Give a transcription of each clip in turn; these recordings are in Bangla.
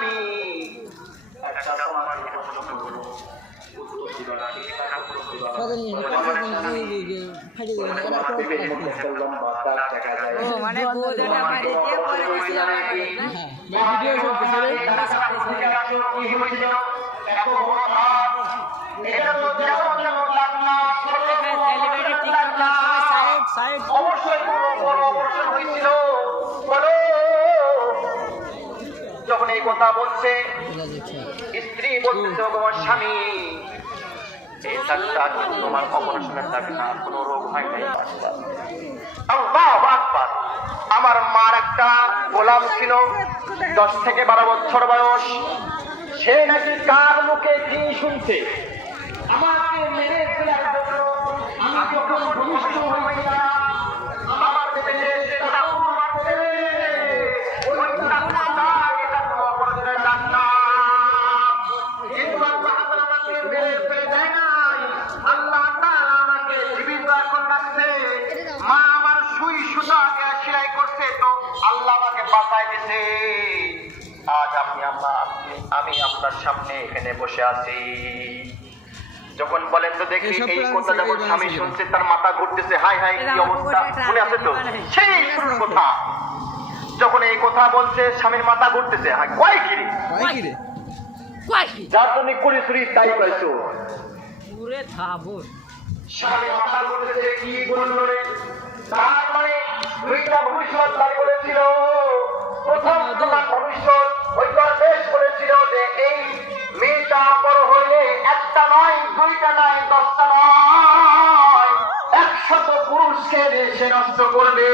স্বামী একটা সমাজে মানে গোদনা মারি দিয়ে পরে যখন এই কথা বলছে স্ত্রী বলতেছে তোমার স্বামী এই ডাক্তার তোমার অপারেশনের থাকে না, কোনো রোগ হয় নাই। আল্লাহু আকবার। আমার মার একটা গোলাম ছিল 10 থেকে 12 বছর বয়স। সে নাকি কার মুখে কি শুনছে, আমাকে মেরে ফেলার জন্য আমি যখন ভূমিষ্ঠ হইলাম আমার পেটে সেটা মারতে ওই ডাক্তার এটা তো অপারেশনের ডাক্তার, কিন্তু আল্লাহ তাআলা আমাকে মেরে ফেলে দেয় নাই। আল্লাহ তাআলা আমাকে জীবিত এখন রাখছে। মা আমার সুই সুতা দিয়ে সেলাই করছে, তো আল্লাহ আমাকে বাঁচায় দিয়েছে। আজ আমি আপনার সামনে এখানে বসে আছি। যখন বলেন তো দেখি এই কথা যখন স্বামী শুনছে তার মাথা ঘুরতেছে, হাই হাই কি অবস্থা, মনে আছে তো সেই শুরুর কথা। যখন এই কথা বলছে স্বামীর মাথা ঘুরতেছে, হাই কয় কি রে যার জন্য করি চুরি তাই পাইছো পুরে থাবুর স্বামীর মাথা ঘুরতেছে, কি বললো রে। তার মানে দুইটা ভবিষ্যৎ বাড়ি করেছিল। প্রথম তোমার ভবিষ্যৎ ওইটা বেশ করেছিল যে এই মেয়েটা বড় হইলে একটা নয়, দুইটা নয়, 10টা নয়, 100 পুরুষকে সে নষ্ট করবে।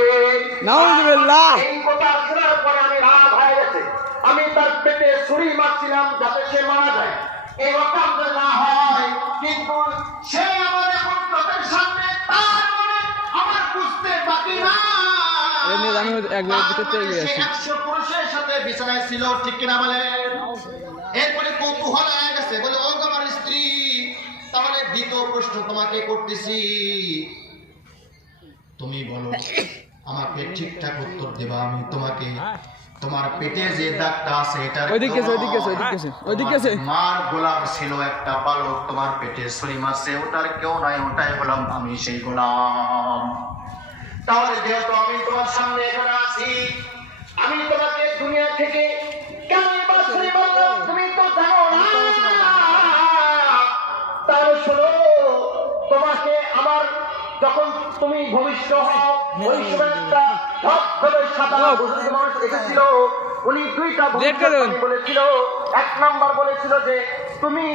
নাউযুবিল্লাহ। এই কথা শোনার পরে আমি রাগ হয়ে গেছে। আমি তার পেটে ছুরি মারছিলাম যাতে সে মারা যায়, এই রকম না হয়। কিন্তু সে আমার এখন চোখের সামনে, তার মানে আমার বুঝতে বাকি না। আমি একবার ভিতরে গিয়েছি 100 পুরুষের সাথে বিছানায় ছিল, ঠিক কিনা বলেন? এরপরে কৌতূহল হয়ে গেছে, বলে ও আমার স্ত্রী, তাহলে দ্বিতীয় প্রশ্ন তোমাকে করতেছি, তুমি বলো আমাকে ঠিকঠাক উত্তর দেবা। আমি তোমাকে তোমার পেটে যে দাগটা আছে এটা মার গোলাম ছিল একটা বালক, তোমার পেটে ছুরি মারছে, ওটার কেউ নাই, ওটাই হলাম আমি, সেই গোলাম। তাহলে যেহেতু আমি তোমার সামনে এখানে আছি, আমি তোমাকে দুনিয়া থেকে কেন বা ছুরি মারলাম তুমি তো জানো না। তাহলে শোনো, তোমাকে আমার যখন তুমি ভবিষ্য হও ওই সময় একটা ধবধবে সাদা বসন্ত মানুষ এসেছিল। উনি দুইটা বলেছিল। 1 নাম্বার বলেছিল যে তুমি